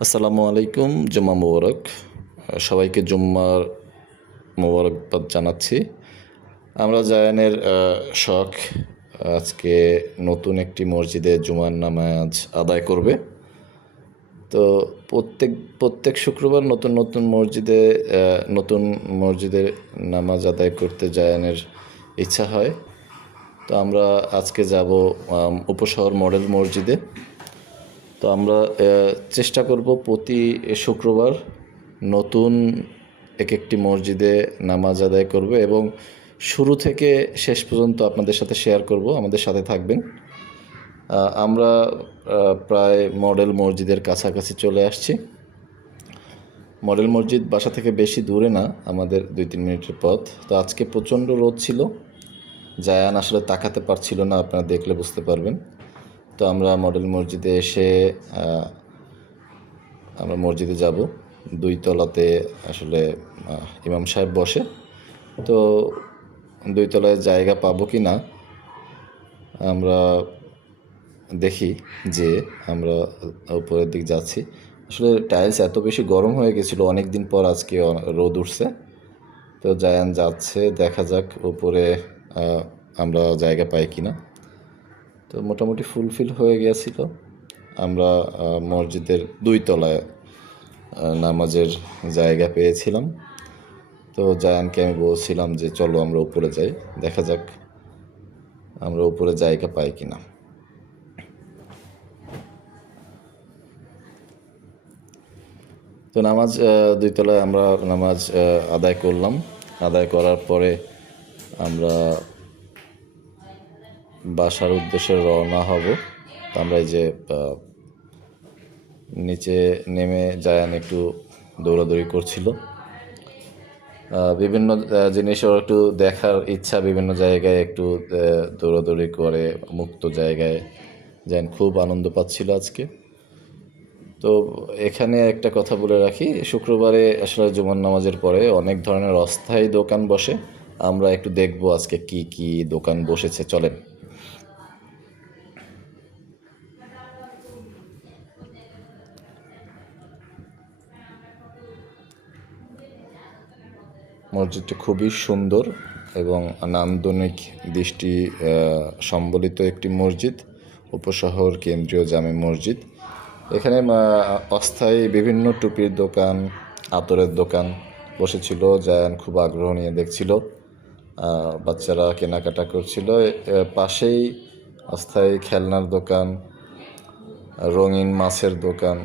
আসসালামু আলাইকুম। জুম্মা মোবারক। সবাইকে জুম্মার মোবারকবাদ জানাচ্ছি। আমরা জায়ানের শখ আজকে নতুন একটি মসজিদে জুমার নামাজ আদায় করবে। তো প্রত্যেক শুক্রবার নতুন মসজিদে নামাজ আদায় করতে জায়ানের ইচ্ছা হয়। তো আমরা আজকে যাব উপশহর মডেল মসজিদে। তো আমরা চেষ্টা করব প্রতি শুক্রবার নতুন একটি মসজিদে নামাজ আদায় করব এবং শুরু থেকে শেষ পর্যন্ত আপনাদের সাথে শেয়ার করব। আমাদের সাথে থাকবেন। আমরা প্রায় মডেল মসজিদের কাছাকাছি চলে আসছি। মডেল মসজিদ বাসা থেকে বেশি দূরে না, আমাদের 2-3 মিনিটের পথ। তো আজকে প্রচণ্ড রোদ ছিল, জায়ান আসলে তাকাতে পারছিল না, আপনারা দেখলে বুঝতে পারবেন। তো আমরা মডেল মসজিদে এসে আমরা মসজিদে যাব। 2 তলাতে আসলে ইমাম সাহেব বসে। তো 2 তলায় জায়গা পাবো কি না আমরা দেখি, যে আমরা উপরের দিক যাচ্ছি। আসলে টাইলস এত বেশি গরম হয়ে গেছিলো, অনেক দিন পর আজকে রোদ উঠছে। তো জায়ান যাচ্ছে, দেখা যাক উপরে আমরা জায়গা পাই কিনা। তো মোটামুটি ফুলফিল হয়ে গিয়েছিল। আমরা মসজিদের 2 তলায় নামাজের জায়গা পেয়েছিলাম। তো জায়ানকে আমি বলছিলাম যে চলো আমরা উপরে যাই, দেখা যাক আমরা উপরে জায়গা পাই কিনা। তো নামাজ 2 তলায় আমরা নামাজ আদায় করলাম। আদায় করার পরে আমরা বাসার উদ্দেশ্যে রওনা হব। তো আমরা এই যে নিচে নেমে জায়ান একটু দৌড়াদৌড়ি করছিল। বিভিন্ন জিনিস ওর একটু দেখার ইচ্ছা, বিভিন্ন জায়গায় একটু দৌড়াদৌড়ি করে, মুক্ত জায়গায় জায়ান খুব আনন্দ পাচ্ছিল আজকে। তো এখানে একটা কথা বলে রাখি, শুক্রবারে আসলে জুমার নামাজের পরে অনেক ধরনের অস্থায়ী দোকান বসে। আমরা একটু দেখব আজকে কি কি দোকান বসেছে, চলেন। মসজিদটি খুবই সুন্দর এবং নান্দনিক দৃষ্টি সম্বলিত একটি মসজিদ, উপশহর কেন্দ্রীয় জামে মসজিদ। এখানে অস্থায়ী বিভিন্ন টুপির দোকান, আতরের দোকান বসেছিল। জায়ান খুব আগ্রহ নিয়ে দেখছিল, বাচ্চারা কেনাকাটা করছিল। পাশেই অস্থায়ী খেলনার দোকান, রঙিন মাছের দোকান,